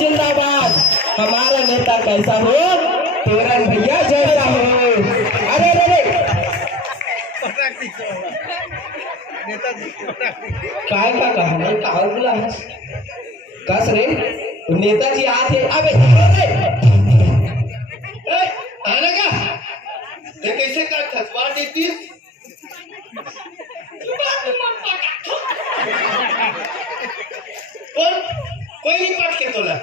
जिंदाबाद। हमारा नेता कैसा हो, तोरण भैया जैसा हो। अरे अरे काय का कहा नहीं काय बोला है कस रे नेताजी आते। अबे आने का ये कैसे का खसवा देतीस कोण कोई नहीं पाठ के तोला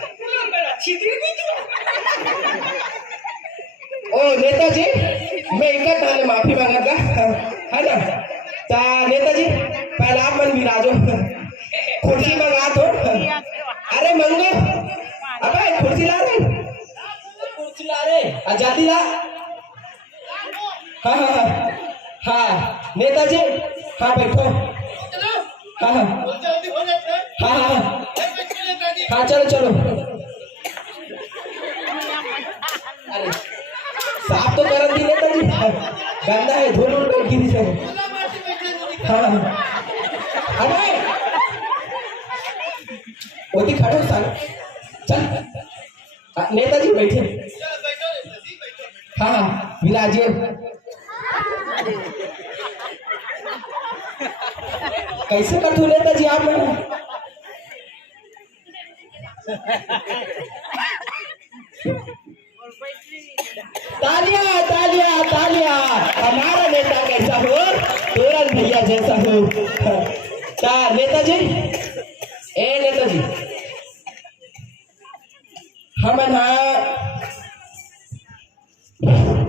ओ नेताजी मैं इकट्ठ थाने माफी मांगा है ना ता नेताजी पहले आप मन विराजो कुर्सी मंगा दो। अरे मंगो अबे कुर्सी ला रे आजादी ला। हाँ हाँ हाँ हाँ नेताजी हाँ बैठो। हाँ हाँ हाँ हाँ हाँ चलो चलो। अरे साफ तो कर दी नेताजी गंदा है धूल उड़ बैठी थी सब। हाँ अरे होती खड़ो साल चल नेताजी बैठे। हाँ हाँ विराजिए। कैसे कटू नेताजी आप लोग तालिया तालिया तालिया। हमारा नेता कैसा हो, तोरण भैया जैसा हो। नेताजी ए नेताजी हम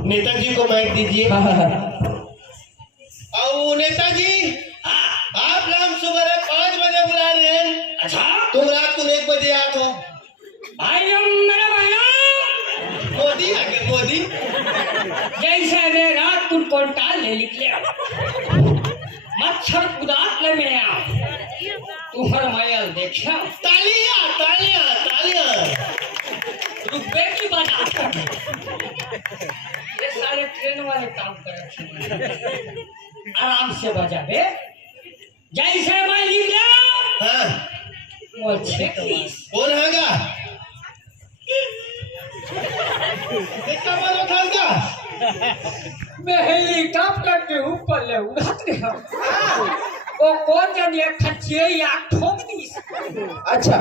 नेताजी को माइक दीजिए। हाँ हाँ हाँ और नेताजी आप नाम सुबह 5 बजे बुला रहे हैं। अच्छा तुम रात को 1 बजे आत हो। भाई मेरा भैया मोदी आगे मोदी जैसे मैं रात को कोंटाल ले निकले मच्छर कुदात ले में आ तुम्हार मायल देखा तालियां तालियां तालियां रुपए की बात ये सारे ट्रेन वाले काम कर रखे आराम से बजा बे जैसे मैं निकला हाँ वो चेकलिस कौन हैगा कितना बड़ा खाएगा मैं हेलीकॉप्टर के ऊपर ले उड़ाते हैं वो कौन जाने खच्चे या ठोक दी अच्छा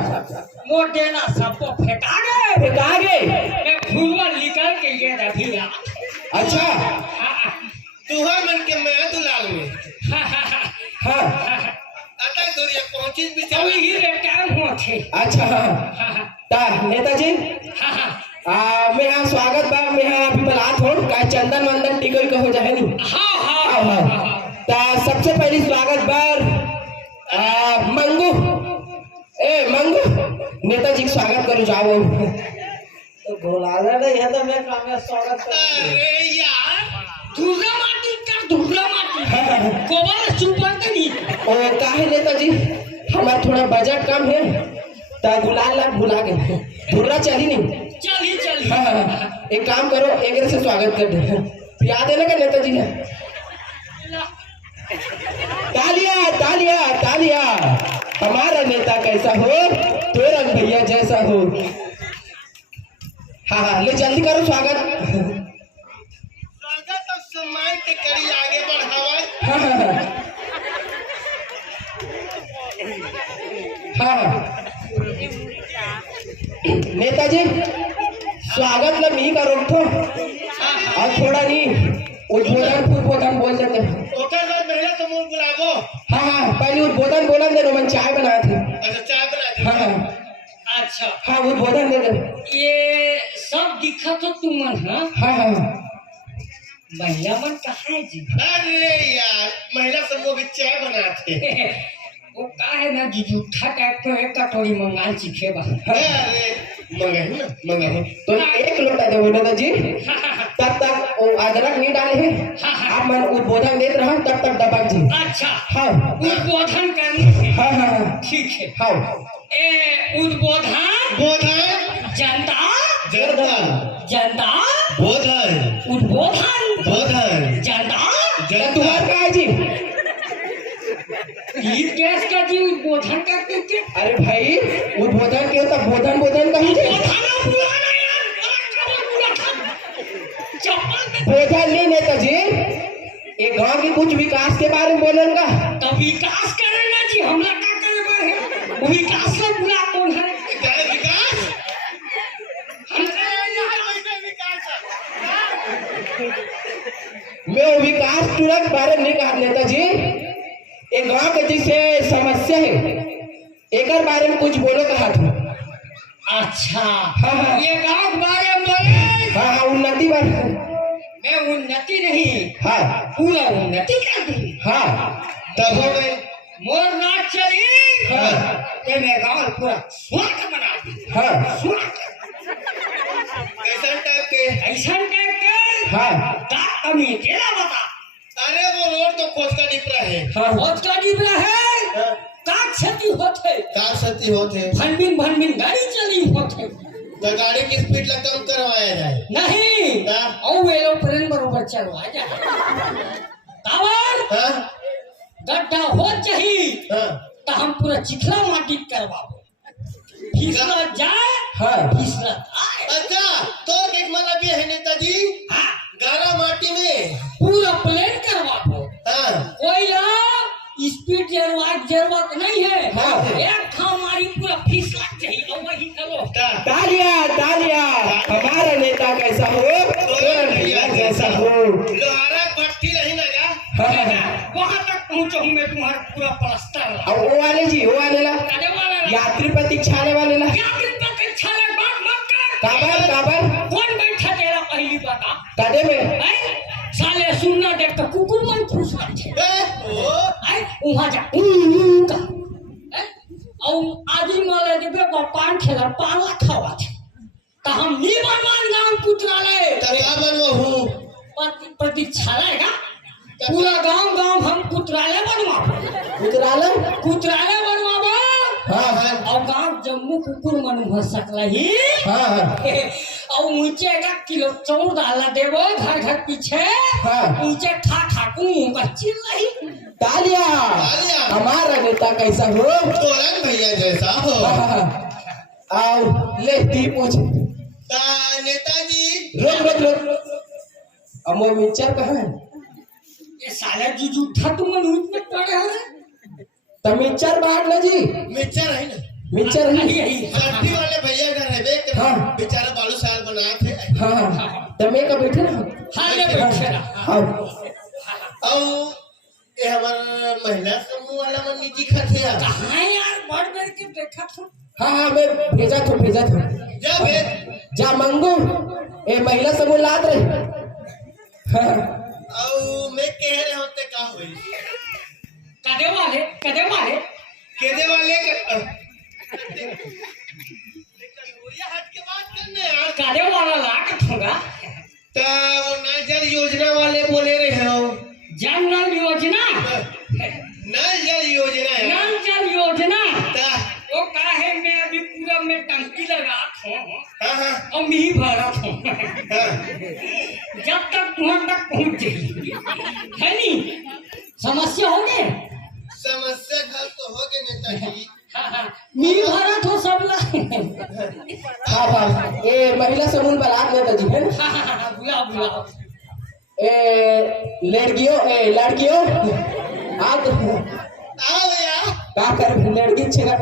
मोटेना सबको फेंका गए मैं फूलवा निकल के ये रखी गया। अच्छा तुहा मन के मैं दुलाल में हाँ आता दूरिया पहुंची भी तो ये टाइम हुआ थे। अच्छा हाँ ता नेताजी मैं यहाँ स्वागत बा मैं यहाँ अभी बलात हो का चंदन वंदन टिकल का हो जाए नहीं। हाँ ता सबसे पहली स्वागत बार मंगू ए मंगू नेताजी का स्वागत करो जाओ। तो बोला नहीं है तो मैं काम स्वागत अरे यार दुर्गा माटी का दुर्गा माटी कोबल सुपर नहीं ओ काहे नेताजी हमारा थोड़ा बजट कम है ता गुलाल बुला गए धुर्रा चाहिए नहीं। चलिए हाँ एक काम करो एक से स्वागत कर दे याद है ना का नेताजी ने। तालिया तालिया तालिया। हमारा नेता कैसा हो, तोरण भैया जैसा हो। हाँ हाँ ले जल्दी करो स्वागत। स्वागत और सम्मान के कड़ी आगे बढ़ावा। हाँ हाँ नेताजी स्वागत ला मी करो तो और थोड़ा नहीं उद्बोधन बोल देते हैं। ओकर बाद महिला समूह बुलावो। हाँ हाँ पहले उद्बोधन बोलन दे रोमन चाय बनाए थे। अच्छा चाय बना दे। हाँ अच्छा हाँ उद्बोधन दे दे। ये सब दिखा तो तुम हाँ हाँ महिला मन कहाँ है जी। अरे यार महिला समूह भी चाय बनाते। वो का है ना जी जूठा टाइप को एक कटोरी मंगाल सीखे बा। अरे मंगाई ना मंगाई तो एक लोटा दे नेताजी तब तक वो अदरक नहीं डाले हैं आप मन उद्बोधन देते रहो तब तक दबक जी। अच्छा हाँ उद्बोधन करने हाँ हाँ ठीक है। हाँ ए उद्बोधन बोधन जनता जनता जनता बोधन उद्बोधन बोधन जनता तुम्हारा का है जी ये कैस का जी उद्बोधन करते थे। अरे भाई उद्बोधन के तो बोधन बोधन कहीं थे बोधन नहीं नेताजी एक गांव के कुछ विकास के बारे में बोलन का तो विकास करे ना जी हमला का करे बारे वो विकास से बुरा कौन है विकास मैं वो विकास तुरंत बारे में नहीं कहा नेताजी एक गांव के जिसे समस्या है एक बारे में कुछ बोलो कहा था अच्छा हाँ। ये गांव के बारे में बोले हाँ हाँ उन्नति बारे मैं उन्नति नहीं हाँ पूरा उन्नति कर दी हाँ तब हो गए मोर नाच चली हाँ ते मैं गांव पूरा स्वर्ग बना दी हाँ स्वर्ग कैसा टाइप के ऐसा टाइप के हाँ का कमी तेरा बता अरे वो रोड तो खोज का डिपरा है हाँ बहुत का डिबरा है का क्षति होते कार सती होते भनबिन गाड़ी चली होते तो गाड़ी की स्पीड ला कम करवाया जाए नहीं हाँ। और एरोप्लेन बरोबर चलवा जाए कावर हाँ गड्ढा हो चाहिए हाँ तो हम पूरा चिखला माटी करवाओ फिसला जाए हाँ फिसला आए अच्छा तो एक मतलब ये है नेताजी हाँ, गारा माटी में पूरा प्लेन करवाओ हाँ कोयला स्पीड जरूरत नहीं है हाँ। एक हमारी पूरा फिसला चाहिए और वही करो तालिया तालिया हमारा नेता कैसा हो तोरण भैया जैसा हो लोहारा भट्टी नहीं लगा हाँ, वहां तक पहुंचा हूँ मैं तुम्हारा पूरा प्लास्टर और वो वाले जी वो वाले ला करने वाला यात्री प्रतीक्षालय वाले ला क्या कितना अच्छा लग बात मत कर काबर काबर कौन बैठा तेरा पहली बात कदे में हैं? साले सुनना देख तो कुकुर मन खुश रहते ओ हैं वहां जा का हैं? और आदि माले देबे पान खेला पान खावा छे तो हम निबरमान गांव पुत्रालय तका बनवहू प्रतीक्षालय का पूरा गांव हम पुत्रालय बनवाबो उतरालम बनवाबो हाँ हाँ और गांव जम्मू कुकुर मन हो सकला ही हाँ हाँ और ऊंचे का किलो चौर डाला देवो घर पीछे हाँ। ऊंचे ठा ठाकू बच्ची नहीं तालिया तालिया। हमारा नेता कैसा हो तोरण भैया जैसा हो हाँ, हाँ, आओ ले ती पूछ ता नेताजी रोक अब वो मिक्सचर कहाँ है ये साला जुजू था तुम मन में पड़े हैं तो मिक्सचर बांट लो जी मिक्सर है ना मिक्सचर है यही सब्जी वाले भैया का रहबे के हाँ। बेचारा बालू साल बना थे हाँ हाँ तो मैं का बैठे ना हाँ ले बैठे रहा हाँ और ये हमारा महिला समूह वाला मन निजी खथिया कहाँ यार बढ़ के देखा था हाँ हाँ मैं भेजा था जब है जा मंगू ए महिला समूह लाद रहे हाँ और मैं कह रहे होते का हुई कदे वाले केदे वाले के हट के बात करने यार कदे वाला लाट होगा तो वो नल जल योजना वाले बोले रहे हो जन नल योजना नल जल योजना है नल जल योजना ता वो का है मैं अभी पूरा में टंकी लगा हूँ हाँ हाँ और मी भरा हूँ हाँ जब तक वहां तक पहुंच जाएगी है नी समस्या हो गए समस्या हल तो हो गए नेताजी मी भरा तो सब ला हाँ हाँ ए महिला समूह बलात नेता जी है बुलाओ ए लड़कियों आप आओ यार का कर लड़की छेड़ा